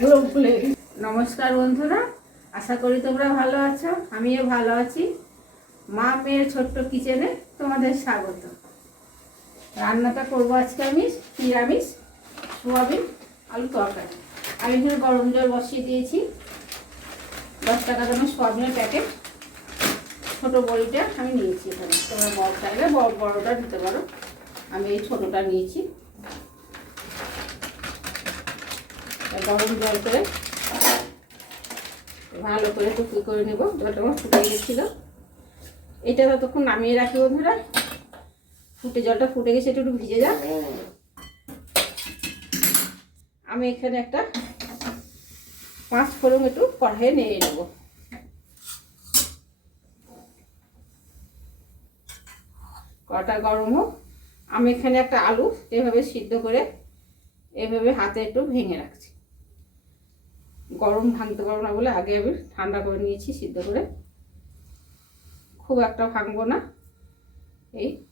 নমস্কার বন্ধুরা, আশা করি তোমরা ভালো আছো। আমিও ভালো আছি। মা মেয়ের ছোট্ট কিচেনে তোমাদের স্বাগত। রান্নাটা করবো আজকে আমি নিরামিষ সোয়াবিন আলু তরকারি। আমি এখানে গরম জল বসিয়ে দিয়েছি। 10 টাকা দামের সোয়াবিনের প্যাকেট ছোটো বড়িটা আমি নিয়েছি। এখানে তোমরা বড় চাইলে বড়টা দিতে পারো, আমি এই ছোটোটা নিয়েছি। গরম জল করে ভালো করে টুকরি করে নেব। জলটা আমার ফুটে গেছিলো, এটা ততক্ষণ নামিয়ে রাখি বন্ধুরা। জলটা ফুটে গেছে, একটু ভিজে যাক। আমি এখানে একটা 5 ফোড়ন একটু কড়াইয়ে নিয়ে নেব। কড়াটা গরম হোক। আমি এখানে একটা আলু এভাবে সিদ্ধ করে এভাবে হাতে একটু ভেঙে রাখছি। গরম ভাঙতে পারবো না বলে আগে আমি ঠান্ডা করে নিয়েছি সিদ্ধ করে। খুব একটা ভাঙবো না,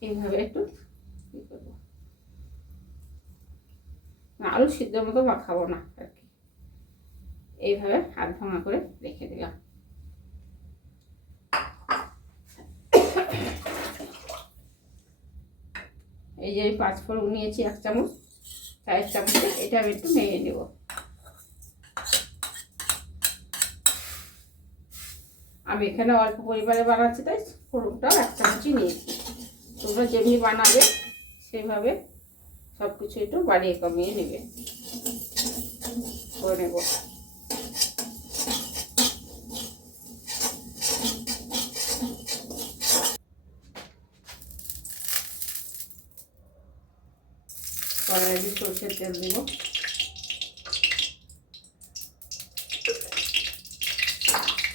এইভাবে একটু করবো। আলু সিদ্ধর মতো মাখাবো না আর কি, এইভাবে হাত ভাঙা করে রেখে দিলাম। এই যে আমি 5 ফোড়ন নিয়েছি, 1 চামচ, 4 চামচে এটা আমি একটু নেড়ে নেব। আমি এখানে অল্প পরিমাণে বানাচ্ছি, তাই ফোড়নটাও 1 চামচই নিয়েছি। তোমরা যেমনি বানাবে সেভাবে সব কিছু একটু বাড়িয়ে কমিয়ে নেবে করে নেব। কড়াইয়ে সরষের তেল দেব।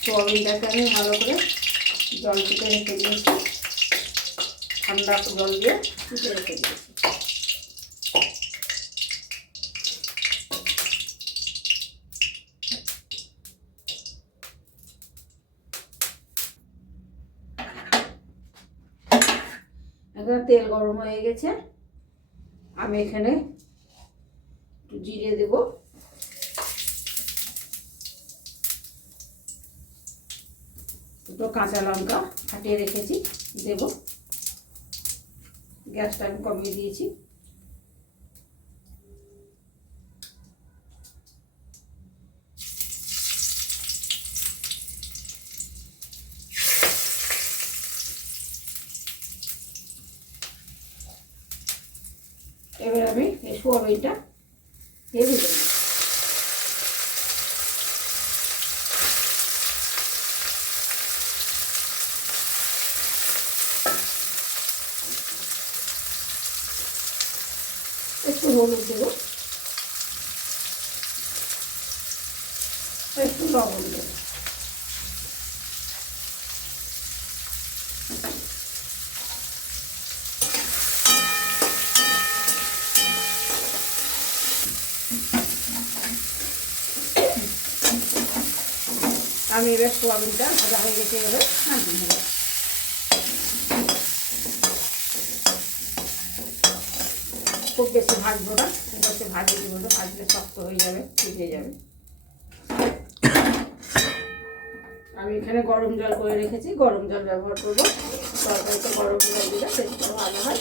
সোয়াবিনটাকে আমি ভালো করে জল থেকে রেখে দিয়েছি, ঠান্ডা জল দিয়ে ফুটে রেখে দিয়েছি। এখন তেল গরম হয়ে গেছে, আমি এখানে একটু জিরে দেব। দুটো কাঁচা লঙ্কা ফাটিয়ে রেখেছি দেব। গ্যাসটা আমি কমিয়ে দিয়েছি। এবার আমি এই সোয়াবিনটা দিয়ে দেব। একটু হলুদ দেব, একটু লবণ দেব। আমি এবার সোয়াবিনটা ভাজা হয়ে গেছে, এবার নামিয়ে নেব। খুব বেশি ভাজবো না, খুব বেশি ভাজিয়ে দেবো না, ভাজলে শক্ত হয়ে যাবে, ভিজে যাবে। আমি এখানে গরম জল করে রেখেছি, গরম জল ব্যবহার করবো। তরকারিতে গরম জল দিলে সেটাও ভালো হয়।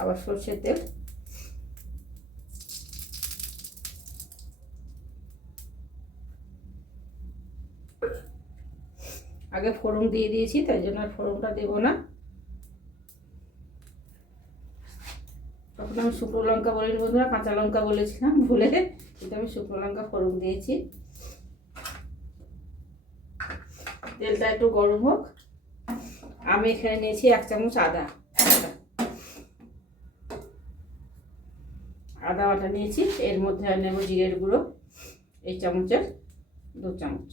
আবার সরষের তেল, আগে ফোড়ন দিয়ে দিয়েছি, তাই জন্য আর ফোড়নটা দেবো না। তখন আমি শুকনো লঙ্কা বলিনি বন্ধুরা, কাঁচা লঙ্কা বলেছিলাম ভুলে, কিন্তু আমি শুকনো লঙ্কা ফোড়ন দিয়েছি। তেলটা একটু গরম হোক। আমি এখানে নিয়েছি 1 চামচ আদা বাটা নিয়েছি। এর মধ্যে আর নেব জিরের গুঁড়ো, এই চামচের 2 চামচ,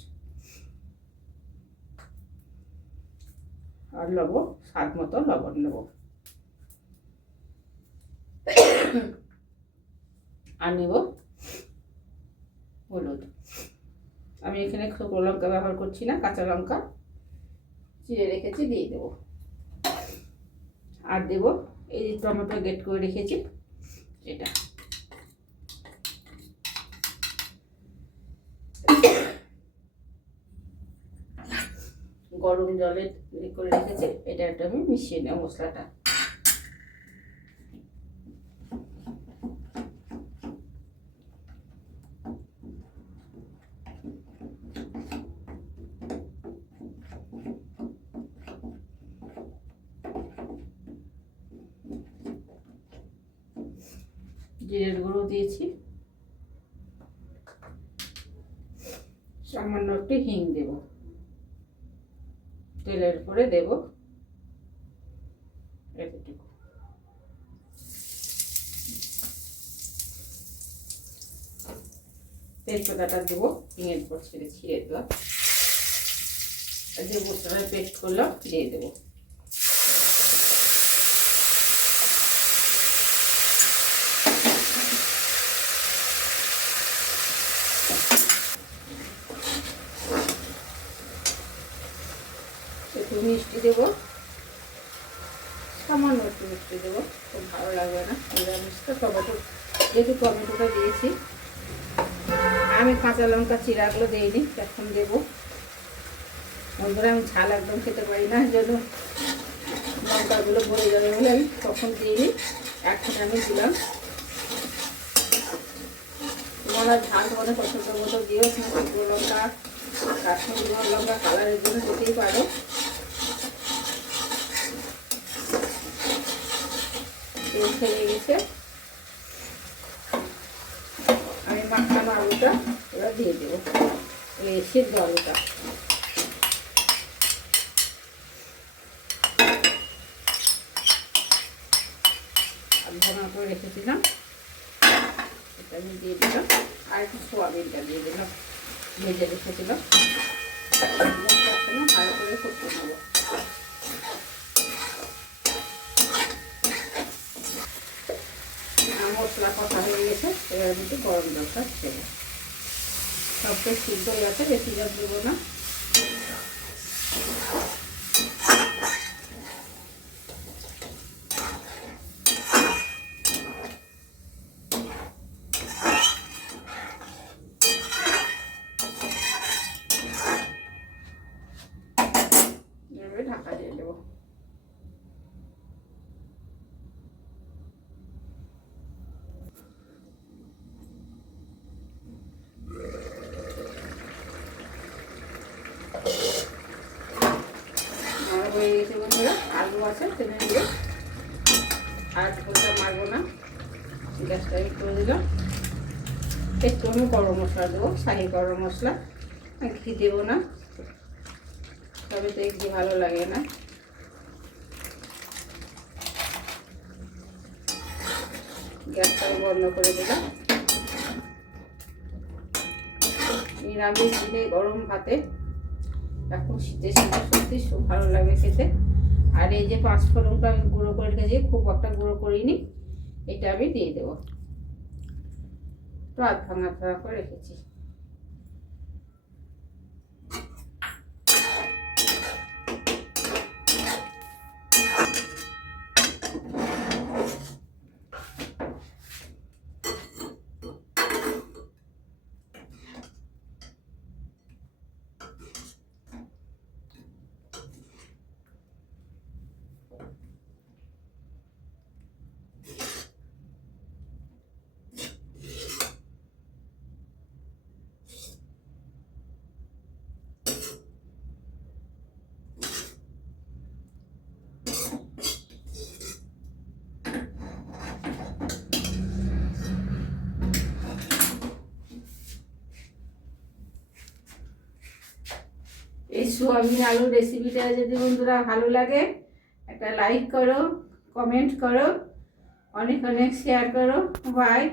আর লবণ স্বাদ মতো লবণ নেব, আর নেব হলুদ। আমি এখানে শুকনো লঙ্কা ব্যবহার করছি না, কাঁচা লঙ্কা চিড়ে রেখেছি দিয়ে দেব। আর দেব এই টমেটো গ্রেট করে রেখেছি, এটা গরম জলে করে রেখেছি, এটা একটা আমি মিশিয়ে নেব মশলাটা। জিরের গুঁড়ো দিয়েছি, সামান্য একটু হিং দেব, তেলের উপরে দেব এতটুকু। তেজপাতাটা দেবো, হিঙের পর ছিঁড়ে দেওয়া, যে মশলাটা পেস্ট করলাম দিয়ে দেবো। একটু মিষ্টি দেবো, সামান্য একটু মিষ্টি দেবো, খুব ভালো লাগবে না নিরামিষটা। টমেটো যেহেতু টমেটোটা দিয়েছি, আমি কাঁচা লঙ্কা চিরাগুলো দিইনি, এখন দেবো। বন্ধুরা আমি ঝাল একদম খেতে পারি না, জন্য লঙ্কাগুলো বলে যাবে বলে আমি তখন দিইনি, এখন আমি দিলাম। তোমরা ঝাল তোমাদের পছন্দ মতো দিও, শুকনো লঙ্কা কাশ্মীরি লঙ্কা কালারের জন্য দিতেই পারো। তেল ছেড়ে গেছে, আমি মাখানো আলুটা এবার দিয়ে দেবো, সিদ্ধ আলুটা। ভাঙা করে রেখেছিলাম, এটা আমি দিয়ে দিলাম, আর একটু সোয়াবিনটা দিয়ে দিলাম, ভেজে রেখেছিলাম। ভালো করে করতে নেবো। মশলা কষা হয়ে গেছে, এবার আমি একটু গরম জলটা দেবো। সবটা সিদ্ধ হয়ে গেছে, বেশি জল দেবো না। ঢাকা দিয়ে দেবো। হয়ে গেছে বন্ধুরা, আলু আছে তেলে দিয়ে, আর কোনটা মারবো না, গ্যাসটা আমি করে দিলাম। একটু আমি গরম মশলা দেবো, শাহি গরম মশলা, ঘি দেবো না, তবে তো ঘি ভালো লাগে না। গ্যাসটা আমি বন্ধ করে দিলাম। নিরামিষ দিনে গরম ভাতে এখন শীতের সময় সত্যি খুব ভালো লাগে খেতে। আর এই যে 5 ফোড়নটা আমি গুঁড়ো করে রেখেছি, খুব একটা গুঁড়ো করিনি, এটা আমি দিয়ে দেবো। তো আধ ভাঙা করে রেখেছি। এই সোয়াবিন আলুর রেসিপিটা যদি বন্ধুরা ভালো লাগে, একটা লাইক করো, কমেন্ট করো, অনেক অনেক শেয়ার করো। বাই।